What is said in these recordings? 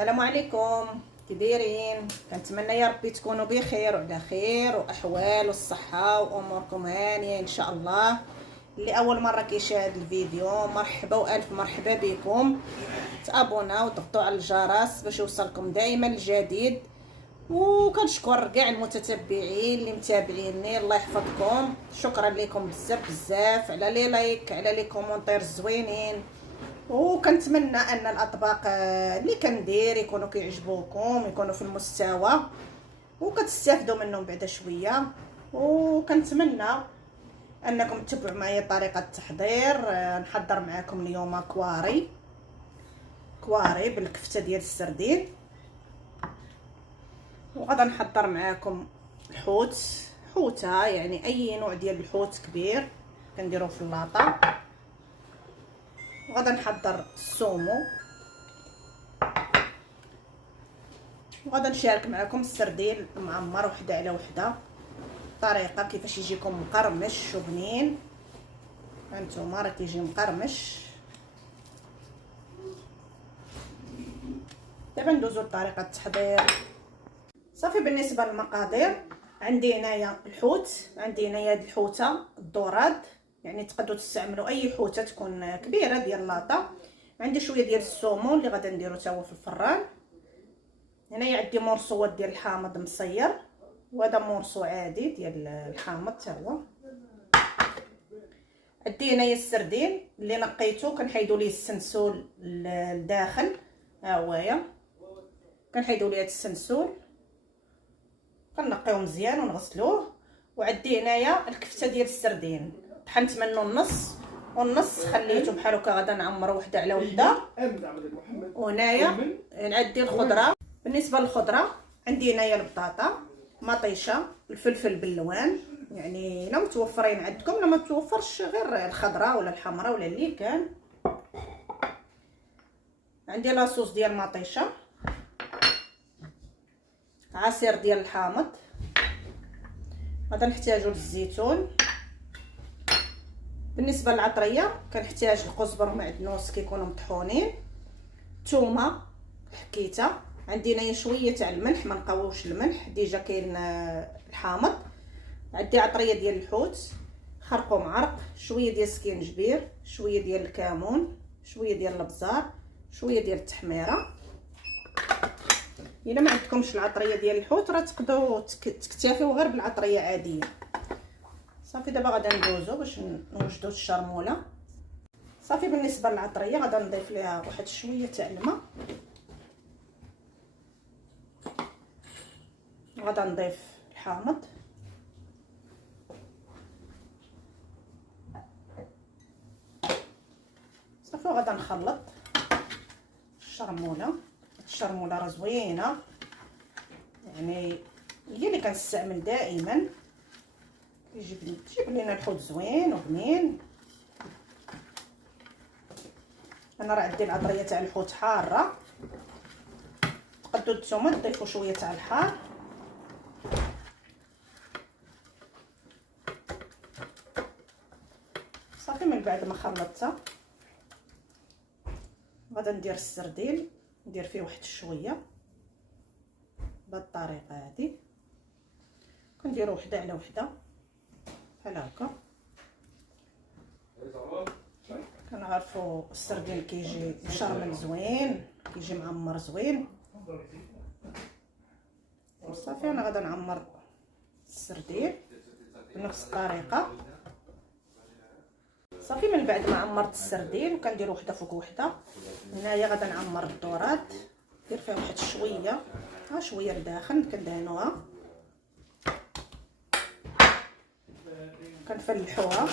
السلام عليكم، كي دايرين؟ كنتمنى يا ربي تكونوا بخير وعلى خير واحوال والصحه واموركم هانيه ان شاء الله. اللي اول مره كيشاهد الفيديو مرحبا والف مرحبا بكم. تابونا وضغطوا على الجرس باش يوصلكم دائما الجديد، وكنشكر كاع المتتبعين اللي متابعيني، الله يحفظكم. شكرا لكم بزاف بزاف على لي لايك، على لي كومونتير زوينين، وكنتمنى ان الاطباق اللي كندير يكونوا كيعجبوكم، يكونوا في المستوى وكتستافدوا منهم بعدا شويه. وكنتمنى انكم تتبعوا معايا طريقه التحضير. نحضر معكم اليوم كواري بالكفته ديال السردين، وغادا نحضر معكم حوته، يعني اي نوع ديال الحوت كبير كنديروه في اللاطه. وغادا نحضر السومو، وغادا نشارك معكم السردين المعمر وحده على وحده، طريقه كيفاش يجيكم مقرمش وبنين. هانتوما راه كيجي مقرمش. دابا ندوزو لطريقه التحضير. صافي، بالنسبه للمقادير عندي هنايا الحوت، عندي هنايا هاد الحوته الدوراد، يعني تقدروا تستعملوا اي حوته تكون كبيره ديال لاطه. عندي شويه ديال السومون اللي غادا نديرو حتى هو في الفران. هنايا عندي مرصوات ديال الحامض مصير، وهذا مرصو عادي ديال الحامض حتى هو. عندي هنايا السردين اللي نقيته، كنحيدوا ليه السنسول لداخل، ها هويا كنحيدوا ليه هذا السنسول، كنقيوه مزيان ونغسلوه. وعندي هنايا الكفته ديال السردين، طحنت منه النص والنص خليته بحال هكا، غادا نعمرو وحده على وحده. وهنايا عندي الخضره. بالنسبه للخضره عندي هنايا البطاطا مطيشه، الفلفل باللوان، يعني الا متوفرين عندكم، الا ما توفرش غير الخضراء ولا الحمراء ولا اللي كان. عندي لاصوص ديال مطيشه، عصير ديال الحامض، غادا نحتاجو للزيتون. بالنسبه للعطريه كنحتاج القزبر معدنوس كيكونوا مطحونين، الثومه حكيته، عندي هنايا شويه تاع الملح، ما نقاووش الملح ديجا كاين الحامض. عندي عطريه ديال الحوت، خرقوم عرق، شويه ديال السكينجبير، شويه ديال الكمون، شويه ديال الابزار، شويه ديال التحميره. الا ما عندكمش العطريه ديال الحوت راه تقدروا تكتفيو غير بالعطريه عاديه. صافي، دابا غادا ندوزو باش نوجدو الشرموله. صافي، بالنسبه للعطريه غادا نضيف ليها واحد شويه تاع الماء، غادا نضيف الحامض، صافي وغادا نخلط الشرموله. الشرموله راه زوينه، يعني هي اللي كنستعمل دائما، تجيب لنا الحوت زوين وبنين. انا راه عندي العطريه تاع الحوت حاره، تقدروا نتوما تضيفوا شويه تاع الحار. صافي، من بعد ما خلطتها غادا ندير السردين، ندير فيه واحد شويه بهذه الطريقه هذه، كنديروا وحده على وحده بحال هكا. كنعرفوا السردين كيجي مشرمل زوين، كيجي معمر زوين. صافي، انا غادا نعمر السردين بنفس الطريقه. صافي، من بعد ما عمرت السردين كندير وحده فوق وحده. هنايا غادا نعمر الذرات، ندير فيها واحد شويه، ها شويه لداخل، كندهنوها كنفلحوها.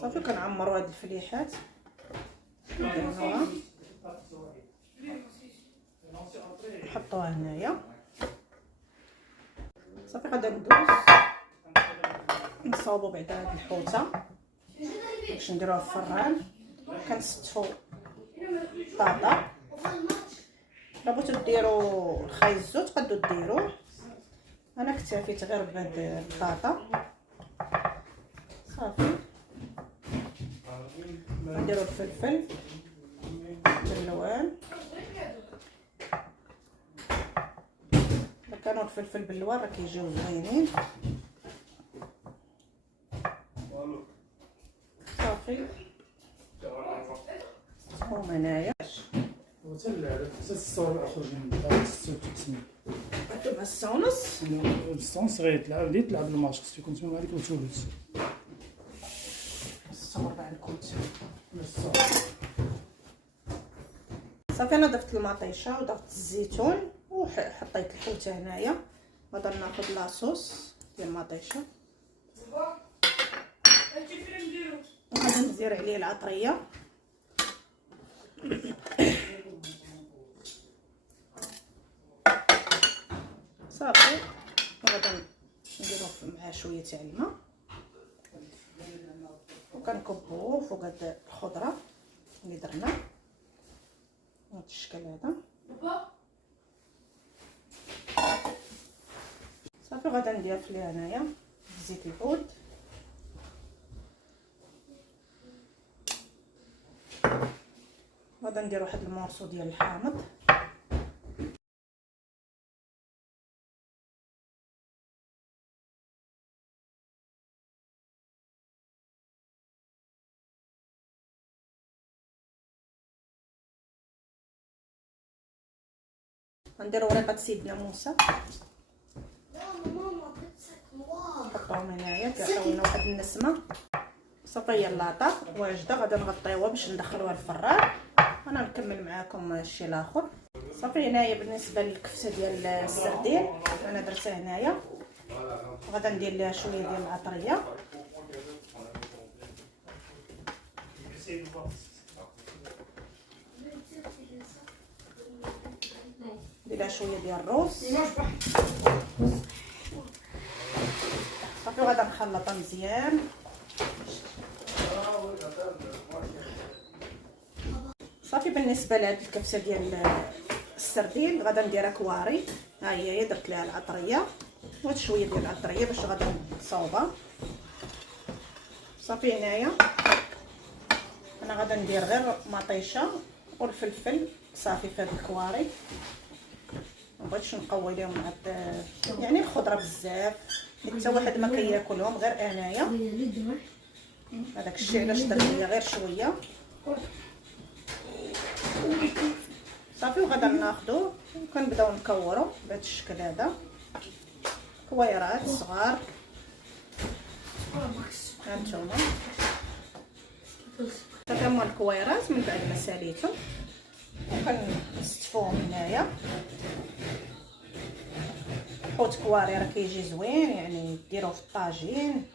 صافي، كنعمروا هاد الفليحات ندهنوها، نحطوها هنايا. صافي، غادا ندوز نصاوبوا بعدا هاد الحوته باش نديروها في الفران. كنستفوا الطاطا، الا بغيتو ديروا الخيزو تقدروا ديروه، انا اكتفيت غير بهاد البطاطا. صافي، غنديرو الفلفل باللوان. الا كانوا الفلفل باللوان راه كيجيو زوينين. صافي هم هنايا حتى الصور الاخر من 96 دابا 6:30. الستونس غيتلعب بديت تلعب الماتش خصك يكون تما هذيك وتولد الصور عندكم. صافي انا ضفت المطيشه وضفت الزيتون وحطيت الحوته هنايا. غادي ناخذ لاصوص ديال المطيشه وغادي ندير عليه العطريه. صافي وغادي نديرو مع شويه تاع الماء وكنكبوه فوق هاد الخضره اللي درنا بهذا الشكل هذا. صافي غادي نضيف ليه هنايا زيت العود غادي ندير واحد المورسو ديال الحامض غندير ورقه سيدنا موسى نحطوهم هنايا كيعطيونا واحد النسمه. صافي هي اللاطه واجده غادي نغطيوها باش ندخلوها الفران. انا نكمل معاكم الشيء الاخر. صافي هنايا بالنسبه للكفته ديال السردين انا درتها هنايا غادي ندير ليها شويه ديال العطريه ندير شويه ديال الروز. صافي غادي نخلطها مزيان. صافي بالنسبه لهاد الكبسه ديال السردين غادي نديرها كواري. ها هي درت ليها العطريه وهاد شويه ديال العطريه باش غادي نصاوبها. صافي هنايا انا غادي ندير غير مطيشه والفلفل صافي في هاد الكواري. مبغيتش نقوي لهم يعني الخضره بزاف حتى واحد ما كياكلهم غير انايا. هذاك الشيء علاش درت ليا غير شويه. صافي وغادي ناخذو وكنبداو نكورو بهذا الشكل هذا كويرات صغار. هانتوما صافي هما الكويرات من بعد ما ساليتهم وكنستفوهم هنايا. حوت كواري راه كيجي زوين يعني ديروه في الطاجين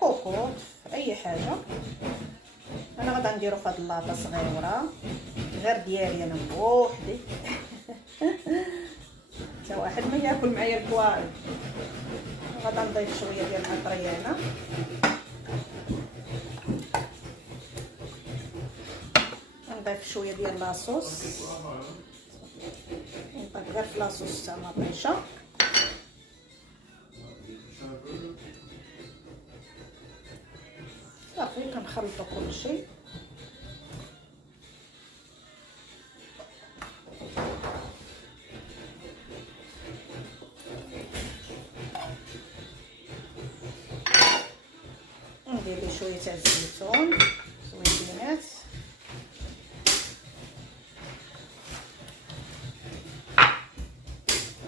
كوكوط في اي حاجه. انا غادي نديرو في هاد اللاطه صغيره غير ديالي انا بوحدي حتى واحد ما ياكل معايا الكواري. غادي نضيف شويه ديال العطريه هنا نضيف شويه ديال لاصوص نطيب غير في لاصوص تاع المطيشه. صافي كنخلطو كلشي. ندير ليه شويه تاع الزيتون زوينات.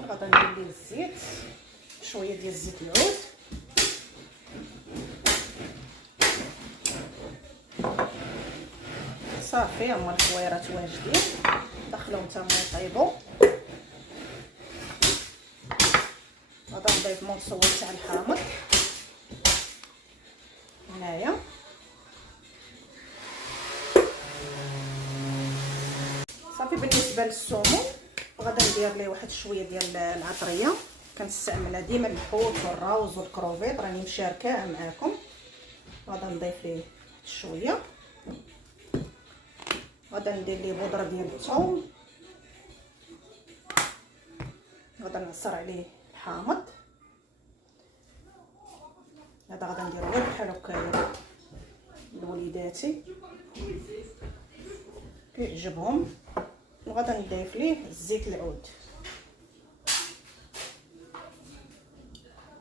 غادي ندير ليه الزيت شويه ديال زيت العود. صافي هما الكويرات واجدين دخلهم حتى هما يطيبوا. غادي نضيف مورسوات تاع الحامض هنايا. صافي بالنسبه للسومو غادي ندير ليه واحد شويه ديال العطريه. كنستعملها ديما الحوت والراوز والكروفيط راني مشاركاها معكم. غادي نضيف ليه شويه. غادي ندير ليه بودره ديال الثوم. غادي نعصر عليه الحامض. هذا غادي نديرو غير بحال هكايا لوليداتي كيعجبهم. وغادا نضيف ليه زيت العود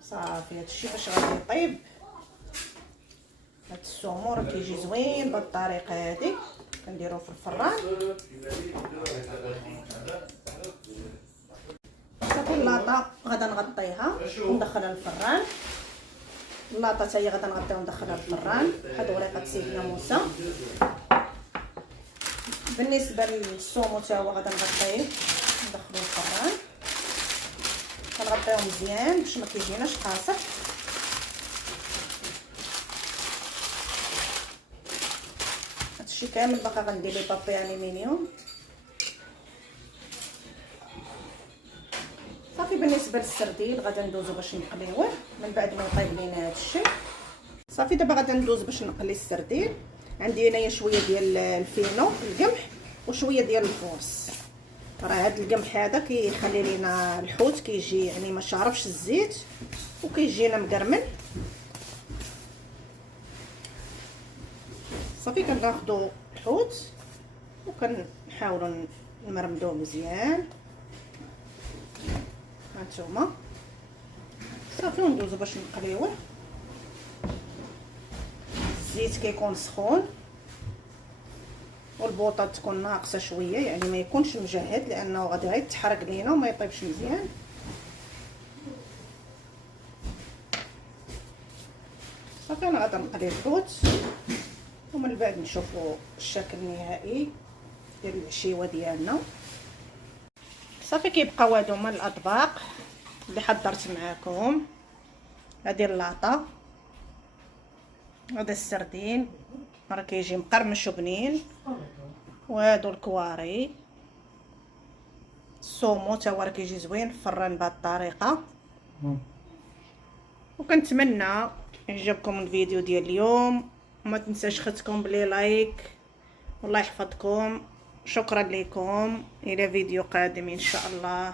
صافي. هادشي باش غادي يطيب. هاد السومو راه كيجي زوين بهاد الطريقه هادي. كنديروه في الفران صافي. اللاطه غادا نغطيها وندخلها للفران. اللاطه حتى هي غادا نغطيها وندخلها للفران بحال ورقه سيدنا موسى. بالنسبه للسومو حتى هو غادا نغطيه ندخلوه للفران. كنغطيوه مزيان باش ما كيجيناش قاصح. هادشي كامل باقا غندير ليه بابي الومنيوم صافي. بالنسبه للسردين غادا ندوزو باش نقليوه من بعد ما يطيب لينا هادشي صافي. دابا غادا ندوز باش نقلي السردين. عندي هنايا شويه ديال الفينو القمح وشويه ديال الفورس. راه هاد القمح هذا كيخلي لينا الحوت كيجي يعني ما شارفش الزيت وكيجينا مقرمل صافي. كناخذوا الحوت وكنحاولوا نمرمدوه مزيان هانتوما صافي. وندوزو باش نقليوه. الزيت كيكون سخون والبوطه تكون ناقصه شويه يعني ما يكونش مجهد لانه غادي غير تحرق لينا وما يطيبش مزيان. صافي انا غادي نقلي الحوت ومن بعد نشوفوا الشكل النهائي ديال العشيوه ديالنا صافي. كيبقاو هادو هما الاطباق اللي حضرت معاكم. هذه اللاطه، هذا السردين راه كيجي مقرمش وبنين، وهادو الكواري. السومو تا هو راه كيجي زوين في الفران بهاد الطريقه. وكنتمنى يعجبكم الفيديو ديال اليوم. وما تنساش ختكم بلي لايك. والله يحفظكم. شكرا لكم. الى فيديو قادم ان شاء الله.